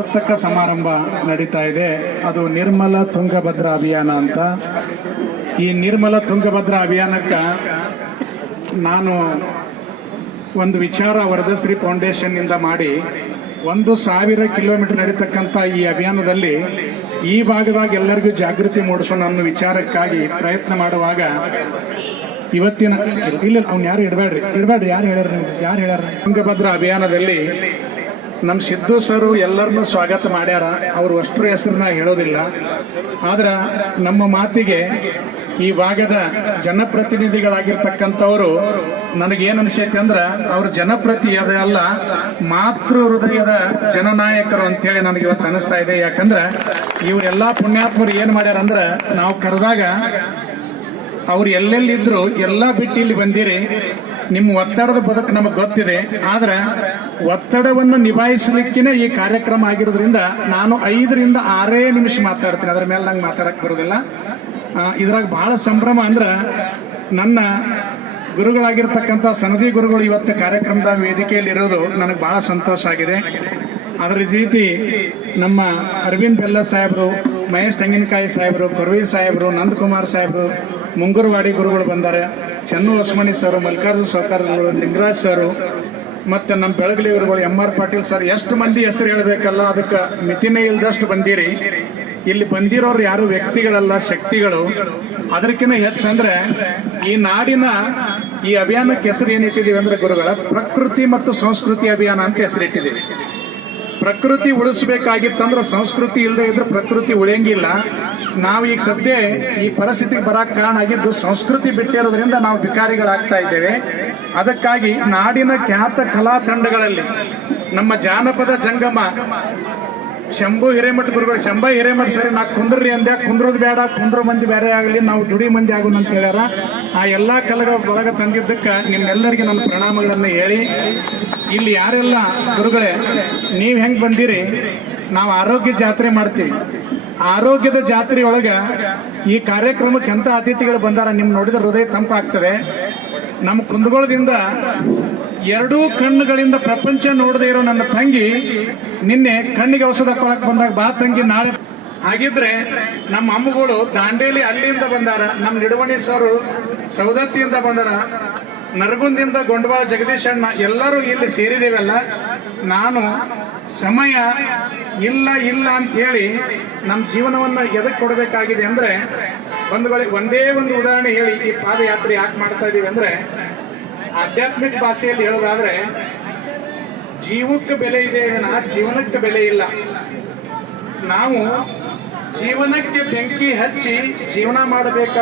ಸಾರ್ಥಕ ಸಮಾರಂಭ ನಡೀತಾ ಇದೆ. ಅದು ನಿರ್ಮಲ ತುಂಗಭದ್ರಾ ಅಭಿಯಾನ ಅಂತ. ಈ ನಿರ್ಮಲ ತುಂಗಭದ್ರಾ ಅಭಿಯಾನಕ್ಕೆ ನಾನು ಒಂದು ವಿಚಾರ ವರದಶ್ರೀ ಫೌಂಡೇಶನ್ ಇಂದ ಮಾಡಿ, ಒಂದು ಸಾವಿರ ಕಿಲೋಮೀಟರ್ ನಡೀತಕ್ಕಂಥ ಈ ಅಭಿಯಾನದಲ್ಲಿ ಈ ಭಾಗದಾಗ ಎಲ್ಲರಿಗೂ ಜಾಗೃತಿ ಮೂಡಿಸೋಣ ಅನ್ನೋ ವಿಚಾರಕ್ಕಾಗಿ ಪ್ರಯತ್ನ ಮಾಡುವಾಗ ಇವತ್ತಿನ, ಇಲ್ಲ ಅವ್ನು ಯಾರು ಇಡಬೇಡ್ರಿ ಇಡಬೇಡ್ರಿ ಯಾರು ಹೇಳ್ಯಾರ ಯಾರು ಹೇಳ್ಯಾರ ತುಂಗಭದ್ರಾ ಅಭಿಯಾನದಲ್ಲಿ ನಮ್ಮ ಸಿದ್ದು ಸರ್ ಎಲ್ಲರನ್ನೂ ಸ್ವಾಗತ ಮಾಡ್ಯಾರ. ಅವ್ರು ಅಷ್ಟರ ಹೆಸರನ್ನ ಹೇಳೋದಿಲ್ಲ. ಆದ್ರೆ ನಮ್ಮ ಮಾತಿಗೆ ಈ ಭಾಗದ ಜನಪ್ರತಿನಿಧಿಗಳಾಗಿರ್ತಕ್ಕಂಥವರು ನನಗೇನು ಅನ್ಸೈತಿ ಅಂದ್ರೆ ಅವ್ರ ಜನಪ್ರತಿ ಅಲ್ಲ ಮಾತೃ ಹೃದಯದ ಜನನಾಯಕರು ಅಂತೇಳಿ ನನಗೆ ಇವತ್ತು ಅನಿಸ್ತಾ ಇದೆ. ಯಾಕಂದ್ರೆ ಇವರೆಲ್ಲ ಪುಣ್ಯಾತ್ಮರು ಏನು ಮಾಡ್ಯಾರ ಅಂದ್ರೆ ನಾವು ಕರೆದಾಗ ಅವ್ರು ಎಲ್ಲೆಲ್ಲಿದ್ರು ಎಲ್ಲ ಬಿಟ್ಟು ಇಲ್ಲಿ ಬಂದಿರಿ. ನಿಮ್ಮ ಒತ್ತಡದ ಬದುಕು ನಮಗೆ ಗೊತ್ತಿದೆ. ಆದ್ರೆ ಒತ್ತಡವನ್ನು ನಿಭಾಯಿಸಲಿಕ್ಕಿನೇ ಈ ಕಾರ್ಯಕ್ರಮ ಆಗಿರೋದ್ರಿಂದ ನಾನು ಐದರಿಂದ ಆರೇ ನಿಮಿಷ ಮಾತಾಡ್ತೀನಿ. ಅದ್ರ ಮೇಲೆ ನಂಗೆ ಮಾತಾಡಕ್ ಬರೋದಿಲ್ಲ. ಇದ್ರಾಗ ಬಹಳ ಸಂಭ್ರಮ ಅಂದ್ರ ನನ್ನ ಗುರುಗಳಾಗಿರ್ತಕ್ಕಂಥ ಸನದಿ ಗುರುಗಳು ಇವತ್ತು ಕಾರ್ಯಕ್ರಮದ ವೇದಿಕೆಯಲ್ಲಿ ಇರೋದು ನನಗೆ ಬಹಳ ಸಂತೋಷ ಆಗಿದೆ. ಅದರ ರೀತಿ ನಮ್ಮ ಅರವಿಂದ್ ಬೆಲ್ಲ ಸಾಹೇಬರು, ಮಹೇಶ್ ತೆಂಗಿನಕಾಯಿ ಸಾಹೇಬರು, ಪರ್ವೀರ್ ಸಾಹೇಬರು ನಂದಕುಮಾರ್ ಸಾಹೇಬರು ಮುಂಗುರುವಾಡಿ ಗುರುಗಳು ಬಂದಾರೆ. ಚೆನ್ನು ಹೊಸಮಣಿ ಸರ್, ಮಲ್ಲಿಕಾರ್ಜುನ ಸಹಕಾರಗಳು ಲಿಂಗರಾಜ್ ಸರ್, ಮತ್ತೆ ನಮ್ಮ ಬೆಳಗಲಿ ಇವರುಗಳು ಎಂ ಆರ್ ಪಾಟೀಲ್ ಸರ್, ಎಷ್ಟು ಮಂದಿ ಹೆಸರು ಹೇಳಬೇಕಲ್ಲ, ಅದಕ್ಕೆ ಮಿತಿನೇ ಇಲ್ದಷ್ಟು ಬಂದಿರಿ. ಇಲ್ಲಿ ಬಂದಿರೋರು ಯಾರು ವ್ಯಕ್ತಿಗಳಲ್ಲ, ಶಕ್ತಿಗಳು. ಅದಕ್ಕಿಂತ ಹೆಚ್ಚಂದ್ರೆ ಈ ನಾಡಿನ ಈ ಅಭಿಯಾನಕ್ಕೆ ಹೆಸರು ಏನಿಟ್ಟಿದ್ದೀವಿ ಅಂದ್ರೆ ಗುರುಗಳ, ಪ್ರಕೃತಿ ಮತ್ತು ಸಂಸ್ಕೃತಿ ಅಭಿಯಾನ ಅಂತ ಹೆಸರಿಟ್ಟಿದ್ದೀವಿ. ಪ್ರಕೃತಿ ಉಳಿಸ್ಬೇಕಾಗಿತ್ತಂದ್ರೆ ಸಂಸ್ಕೃತಿ ಇಲ್ಲದೆ ಇದ್ರೆ ಪ್ರಕೃತಿ ಉಳಿಯಂಗಿಲ್ಲ. ನಾವು ಈಗ ಸದ್ಯ ಈ ಪರಿಸ್ಥಿತಿಗೆ ಬರಕ್ ಕಾರಣ ಆಗಿದ್ದು ಸಂಸ್ಕೃತಿ ಬಿಟ್ಟಿರೋದ್ರಿಂದ ನಾವು ಭಿಕಾರಿಗಳಾಗ್ತಾ ಇದ್ದೇವೆ. ಅದಕ್ಕಾಗಿ ನಾಡಿನ ಖ್ಯಾತ ಕಲಾ ತಂಡಗಳಲ್ಲಿ ನಮ್ಮ ಜಾನಪದ ಜಂಗಮ ಶಂಭು ಹಿರೇಮಠ ಗುರುಗಳು ಶಂಭ ಹಿರೇಮಠ ಸರಿ, ನಾ ಕುಂದ್ರಿ ಅಂದ್ಯಾ, ಕುಂದ್ರೋದು ಬೇಡ, ಕುಂದ್ರೋ ಮಂದಿ ಬೇರೆ ಆಗಲಿ, ನಾವು ದುಡಿ ಮಂದಿ ಆಗೋಣ ಅಂತ ಹೇಳ್ಯಾರ. ಆ ಎಲ್ಲಾ ಕಲಗ ಬಳಗ ತಂದಿದ್ದಕ್ಕೆ ನಿಮ್ಮೆಲ್ಲರಿಗೆ ನನ್ನ ಪ್ರಣಾಮಗಳನ್ನು ಹೇಳಿ. ಇಲ್ಲಿ ಯಾರೆಲ್ಲ ಗುರುಗಳೇ, ನೀವು ಹೆಂಗೆ ಬಂದಿರಿ? ನಾವು ಆರೋಗ್ಯ ಜಾತ್ರೆ ಮಾಡ್ತೀವಿ. ಆರೋಗ್ಯದ ಜಾತ್ರೆ ಒಳಗ ಈ ಕಾರ್ಯಕ್ರಮಕ್ಕೆ ಎಂಥ ಅತಿಥಿಗಳು ಬಂದಾರ, ನಿಮ್ ನೋಡಿದ ಹೃದಯ ತಂಪಾಗ್ತದೆ. ನಮ್ಮ ಕುಂದಗೋಳದಿಂದ ಎರಡೂ ಕಣ್ಣುಗಳಿಂದ ಪ್ರಪಂಚ ನೋಡದೇ ಇರೋ ನನ್ನ ತಂಗಿ ನಿನ್ನೆ ಕಣ್ಣಿಗೆ ಔಷಧ ಕೊಳಕ್ ಬಂದಾಗ, ಬಾ ತಂಗಿ, ನಾಳೆ ಹಾಗಿದ್ರೆ ನಮ್ಮ ಅಮ್ಮಗಳು ದಾಂಡೇಲಿ ಅಲ್ಲಿಂದ ಬಂದಾರ, ನಮ್ಮ ನಿಡವಣಿ ಸರ್ ಸೌದತ್ತಿಯಿಂದ ಬಂದಾರ, ನರಗುಂದಿಂದ ಗೊಂಡವಾಳ ಜಗದೀಶ್ ಅಣ್ಣ, ಎಲ್ಲರೂ ಇಲ್ಲಿ ಸೇರಿದೇವಲ್ಲ, ನಾನು ಸಮಯ ಇಲ್ಲ ಇಲ್ಲ ಅಂತ ಹೇಳಿ ನಮ್ಮ ಜೀವನವನ್ನ ಎದಕ್ಕೆ ಕೊಡಬೇಕಾಗಿದೆ ಅಂದ್ರೆ ಒಂದು ಒಂದೇ ಒಂದು ಉದಾಹರಣೆ ಹೇಳಿ, ಈ ಪಾದಯಾತ್ರೆ ಯಾಕೆ ಮಾಡ್ತಾ ಇದೀವಿ ಅಂದ್ರೆ ಆಧ್ಯಾತ್ಮಿಕ ಭಾಷೆಯಲ್ಲಿ ಹೇಳೋದಾದ್ರೆ, ಜೀವಕ್ಕೆ ಬೆಲೆ ಇದೆ ವಿನ ಜೀವನಕ್ಕೆ ಬೆಲೆ ಇಲ್ಲ. ನಾವು ಜೀವನಕ್ಕೆ ಬೆಂಕಿ ಹಚ್ಚಿ ಜೀವನ ಮಾಡಬೇಕ